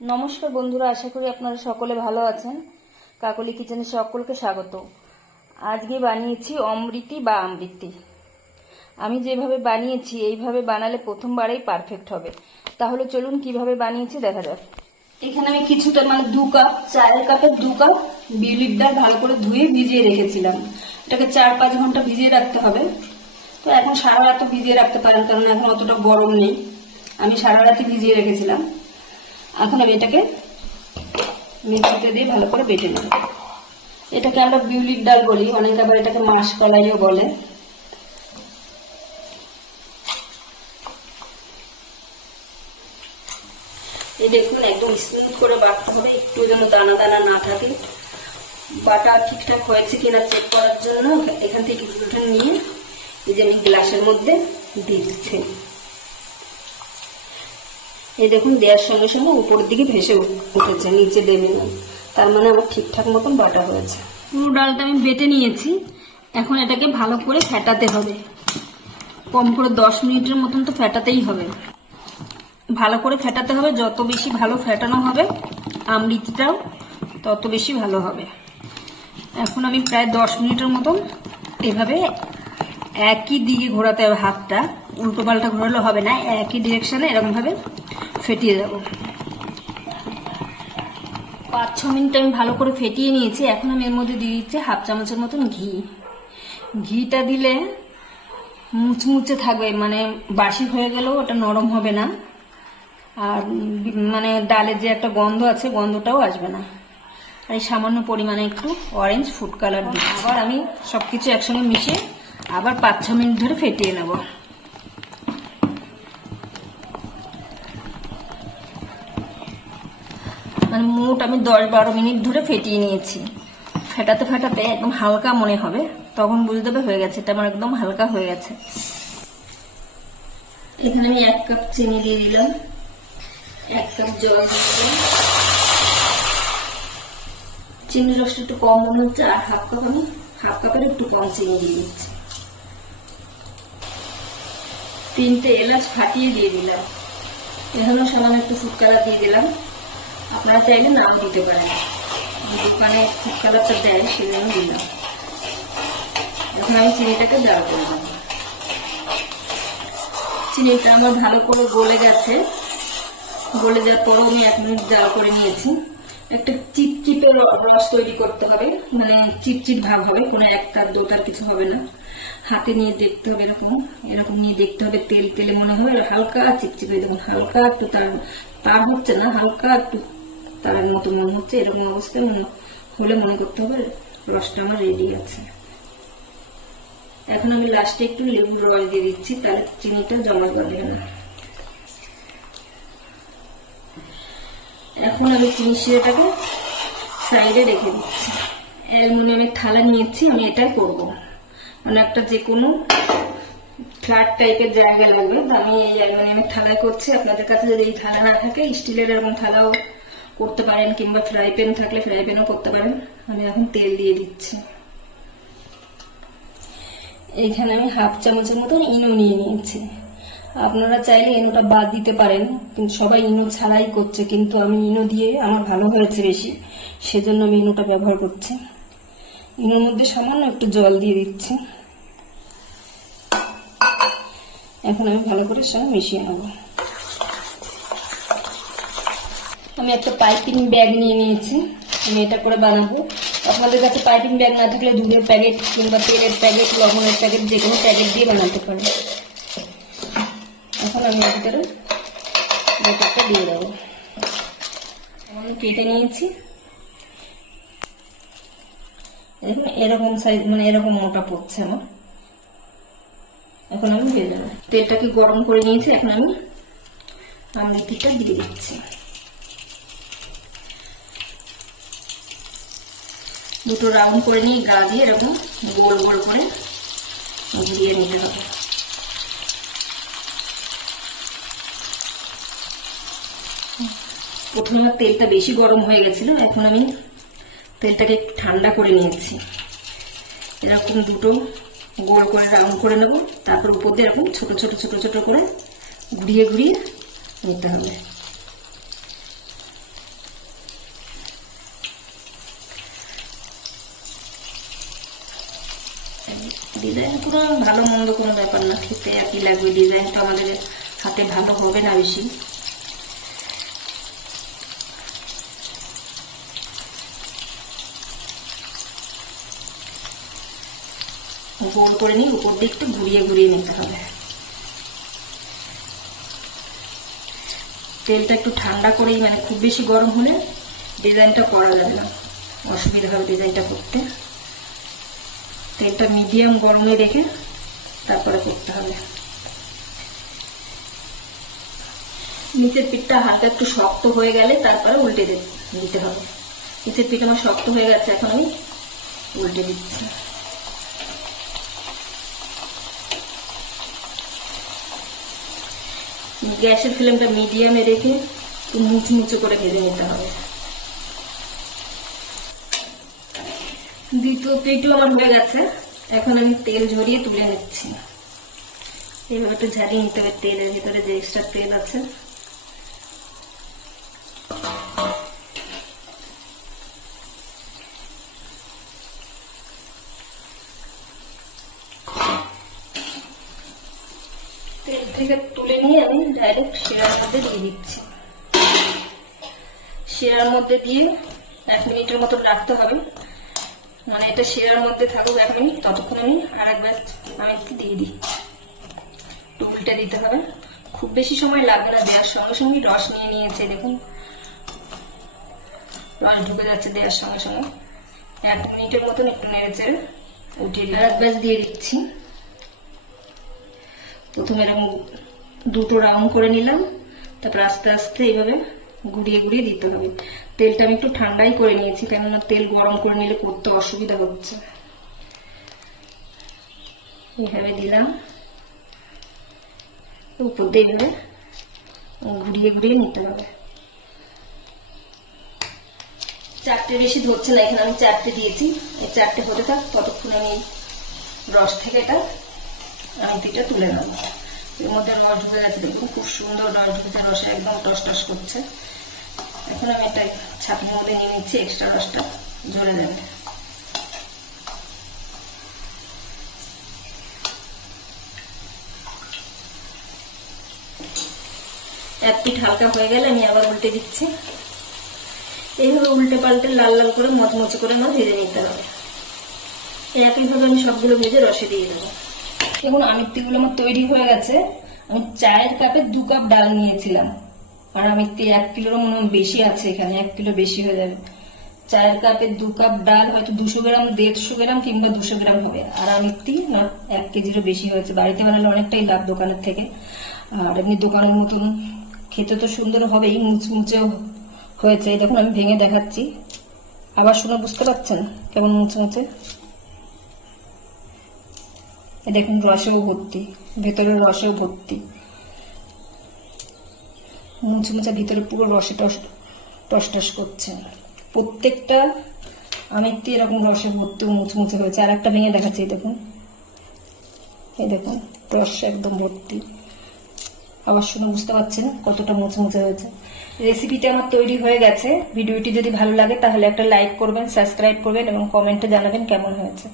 নমস্কার বন্ধুরা, আশা করি আপনারা সকলে ভালো আছেন। কাকলি কিচেনে সকলকে স্বাগত। আজকে বানিয়েছি অমৃতি বা আমৃতি। আমি যেভাবে বানিয়েছি, এইভাবে বানালে প্রথমবারেই পারফেক্ট হবে। তাহলে চলুন কীভাবে বানিয়েছি দেখা যাক। এখানে আমি কিছুটা মানে দু কাপ, চায়ের কাপের দু কাপ বিউলির ডাল ভালো করে ধুয়ে ভিজিয়ে রেখেছিলাম। এটাকে চার পাঁচ ঘণ্টা ভিজিয়ে রাখতে হবে। তো এখন সারা রাত ভিজিয়ে রাখতে পারেন, কারণ এখন অতটা গরম নেই। আমি সারা রাতে ভিজিয়ে রেখেছিলাম। এখন আমি এটাকে মিক্সিতে দিয়ে ভালো করে বেটে নেব। এটাকে আমরা বিউলির ডাল বলি, অনেকে আবার এটাকে মাস কলাইও বলে। এই দেখুন, একদম স্মুথ করে বাটতে হবে, একটু যেন দানা দানা না থাকে। বাটা ঠিকঠাক হয়েছে কিনা চেক করার জন্য এখান থেকে কিছুটা নিয়ে এই যে আমি গ্লাসের মধ্যে দিচ্ছি। এই দেখুন দেওয়ার সঙ্গে সঙ্গে উপরের দিকে ভেসে উঠ- উঠেছে, নিচে দেবে না তার মানে আমার ঠিকঠাক মতন বাটা হয়েছে। পুরো ডালটা আমি বেটে নিয়েছি। এখন এটাকে ভালো করে ফেটাতে হবে। কম করে দশ মিনিটের মতন তো ফেটাতেই হবে। ভালো করে ফেটাতে হবে। যত বেশি ভালো ফেটানো হবে, আমৃতিটাও তত বেশি ভালো হবে। এখন আমি প্রায় দশ মিনিটের মতন এভাবে একই দিকে ঘোরাতে হবে হাতটা। উল্টো পাল্টা ঘোরালে হবে না, একই ডিরেকশানে এরকম ভাবে ফেটিয়ে যাব পাঁচ, ছ মিনিট আমি ভালো করে ফেটিয়ে নিয়েছি। এখন আমি এর মধ্যে দিয়ে দিচ্ছি হাফ চামচের মতন ঘি। ঘিটা দিলে মুচমুচে থাকবে মানে বাসি হয়ে গেলেও ওটা নরম হবে না। আর মানে ডালের যে একটা গন্ধ আছে, গন্ধটাও আসবে না। আর এই সামান্য পরিমাণে একটু অরেঞ্জ ফুড কালার দিই আবার আমি সব কিছু একসঙ্গে মিশিয়ে আবার পাঁচ, ছ মিনিট ধরে ফেটিয়ে নেব। মানে মোট আমি দশ বারো মিনিট ধরে ফেটিয়ে নিয়েছি। ফেটাতে ফেটাতে একদম হালকা মনে হবে, তখন বুঝতে হবে হয়ে গেছে, এটা আমার একদম হালকা হয়ে গেছে। এখানে আমি এক কাপ চিনি দিয়ে দিলাম। এক কাপ জল দিয়ে দিলাম। চিনি রসটা একটু কম মনে হচ্ছে, আর হাফ কাপ আমি, হাফ কাপের একটু কম চিনি দিয়ে দিচ্ছি। তিনটে এলাচ ফাটিয়ে দিয়ে দিলাম। এখানেও সামান্য একটু ফুড কালার দিয়ে দিলাম। আপনারা চাইলে নাও দিতে পারেন। দোকানে ফুড কালারটা দেয় সেই জন্য দিলাম। এখন আমি চিনিটাকে জাল করে দেবো চিনিটা আমার ভালো করে গলে গেছে। গলে যাওয়ার পরও আমি এক মিনিট জাল করে নিয়েছি। একটা চিপচিপে র- রস তৈরি করতে হবে। মানে চিপচিপ ভাব হবে, কোনো একটা দুটার কিছু হবে না। হাতে নিয়ে দেখতে হবে এরকম। এরকম নিয়ে দেখতে হবে তেল তেলে মনে আর হালকা চিপচিপে, দেখুন, হালকা একটু তার তার হচ্ছে না, হালকা একটু তার মতো মনে হচ্ছে, এরকম অবস্থায় মনে- হলে মনে করতে হবে, রসটা আমার রেডি আছে। এখন আমি লাস্টে একটু লেবুর রস দিয়ে দিচ্ছি তাহলে চিনিটা জমা করবে না। এখন আমি চিনি শিরাটাকে সাইডে রেখে দিচ্ছি। অ্যালুমিনিয়ামের থালা নিয়েছি, আমি এটাই করব। মানে একটা যে কোনো ফ্ল্যাট টাইপের জায়গা লাগবে। আমি এই অ্যালুমিনিয়ামের থালায় করছি। আপনাদের কাছে যদি এই থালা না থাকে, স্টিলের এরকম থালাও করতে পারেন কিংবা ফ্রাই প্যান থাকলে ফ্রাই প্যানও করতে পারেন। আমি এখন তেল দিয়ে দিচ্ছি। এইখানে আমি হাফ চামচের মতন ইনো নিয়ে নিয়েছি। আপনারা চাইলে ইনোটা বাদ দিতে পারেন, কিন্তু সবাই ইনো ছাড়াই করছে, কিন্তু আমি ইনো দিয়ে আমার ভালো হয়েছে বেশি, সেজন্য আমি ইনোটা ব্যবহার করছি। ইনোর মধ্যে সামান্য একটু জল দিয়ে দিচ্ছি। এখন আমি ভালো করে সব মিশিয়ে নেব। আমি একটা পাইপিং ব্যাগ নিয়ে নিয়েছি। আমি এটা করে বানাবো। আপনাদের কাছে পাইপিং ব্যাগ না থাকলে দুধের প্যাকেট কিংবা তেলের প্যাকেট লবণের প্যাকেট যে কোনো প্যাকেট দিয়ে বানাতে পারেন। এখন আমি এর ভিতরে দিয়ে দেবো। আমি কেটে নিয়েছি। দেখুন, এরকম সাইজ মানে এরকম মোটা পড়ছে আমার। এখন আমি দিয়ে দেবো। তেলটাকে গরম করে নিয়েছি? এখন আমি আমলকিটা দিয়ে দিচ্ছি। দুটো রাউন্ড করে নিয়ে গা দিয়ে এরকম গোল গোল করে ঘুরিয়ে নিতে হবে। প্রথমে আমার তেলটা বেশি গরম হয়ে গেছিল, এখন আমি তেলটাকে একটু ঠান্ডা করে নিয়েছি। এরকম দুটো গোল করে রাউন্ড করে নেব, তারপর উপর দিয়ে এরকম ছোট ছোট ছোট ছোট করে ঘুরিয়ে ঘুরিয়ে নিতে হবে। ডিজাইন কোনো ভালো, মন্দ কোনো ব্যাপার না। খেতে একই লাগবে ডিজাইনটা আমাদের হাতে ভালো হবে না বেশি। গোল করে নিই উপর দিকটা ঘুরিয়ে ঘুরিয়ে নিতে হবে। তেলটা একটু ঠান্ডা করেই মানে খুব বেশি গরম হলে ডিজাইনটা করা যাবে না। অসুবিধা হবে ডিজাইনটা করতে। তেলটা মিডিয়াম গরমে রেখে তারপরে করতে হবে। নিচের পিঠটা হালকা একটু শক্ত হয়ে গেলে তারপরে উল্টে দিতে হবে। নিচের পিঠ আমার শক্ত হয়ে গেছে, এখন আমি উল্টে দিচ্ছি। গ্যাসের ফ্লেমটা মিডিয়ামে রেখে একটু মুচমুচো করে ভেজে নিতে হবে। দ্বিতীয় প্লেটও আমার হয়ে গেছে। এখন আমি তেল ঝরিয়ে তুলে নিচ্ছি। এইভাবে একটু ঝাড়িয়ে নিতে হবে তেলের ভিতরে যে এক্সট্রা তেল আছে। থেকে তুলে নিয়ে আমি ডাইরেক্ট শিরার মধ্যে দিয়ে দিচ্ছি। শিরার মধ্যে দিয়ে এক মিনিটের মতো রাখতে হবে। মানে এটা শিরার মধ্যে থাকুক এক মিনিট ততক্ষণ আমি আর একবার আমি একটু দিয়ে দিই। উল্টে দিতে হবে। খুব বেশি সময় লাগবে না, দেওয়ার সঙ্গে সঙ্গে রস নিয়ে নিয়েছে, দেখুন। রস ঢুকে যাচ্ছে দেওয়ার সঙ্গে সঙ্গে। এক মিনিটের মতন একটু নেড়ে চেড়ে উঠিয়ে আর এক ব্যাস দিয়ে দিচ্ছি। প্রথমে এরকম দুটো রাউন্ড করে নিলাম। তারপর আস্তে আস্তে এইভাবে ঘুরিয়ে ঘুরিয়ে দিতে হবে। তেলটা আমি একটু ঠান্ডাই করে নিয়েছি, কেননা তেল গরম করে নিলে করতে অসুবিধা হচ্ছে। এইভাবে দিলাম। উপর দিয়ে এইভাবে ঘুরিয়ে ঘুরিয়ে নিতে হবে। চারটে বেশি ধরছে না, এখানে আমি চারটে দিয়েছি। এই চারটে হতে থাক, ততক্ষণ আমি রস থেকে এটা আমি দুইটা তুলে নেব। এর মধ্যে রস ঢুকে দেখুন, খুব সুন্দর রস ঢুকেছে একদম টস করছে। এখন আমি ছাতির মধ্যে নিয়ে নিচ্ছি এক্সট্রা রসটা এক পিঠ হালকা হয়ে গেলে আমি আবার উল্টে দিচ্ছি। এইভাবে উল্টে পাল্টে লাল লাল করে মচমচে করে আমার ভেজে নিতে হবে। একইভাবে আমি সবগুলো ভেজে রসে দিয়ে দেবো। দেখুন আমিত্তিগুলো আমার তৈরি হয়ে গেছে। আমি চায়ের কাপে দু কাপ ডাল নিয়েছিলাম। আর আমিত্তি এক কিলোর মনে বেশি আছে এখানে, এক কিলো বেশি হয়ে যাবে। চায়ের কাপে দু কাপ ডাল, হয়তো দুশো গ্রাম, দেড়শো গ্রাম কিংবা দুশো গ্রাম হবে। আর আমিত্তি না, এক কেজিরও বেশি হয়েছে। বাড়িতে বানালে অনেকটাই লাভ দোকানের থেকে। আর এমনি দোকানের মতন খেতে তো সুন্দর হবেই, মুচমুচেও হয়েছে। দেখুন, আমি ভেঙে দেখাচ্ছি। আবার শুনে বুঝতে পারছেন কেমন মুচমুচে? দেখুন রসেও ভর্তি, ভেতরে রসেও ভর্তি। মুচমুচে ভিতরে পুরো রসে টস টস টস করছে। প্রত্যেকটা আমেরটি এরকম রসে ভর্তি মুচমুচে হয়েছে। আর একটা ভেঙে দেখাচ্ছি দেখুন। এই দেখুন, রস একদম ভর্তি। আবার শুনে বুঝতে পারছেন কতটা মুচমুচে হয়েছে। রেসিপিটা আমার তৈরি হয়ে গেছে। ভিডিওটি যদি ভালো লাগে তাহলে একটা লাইক করবেন, সাবস্ক্রাইব করবেন এবং কমেন্টে জানাবেন কেমন হয়েছে।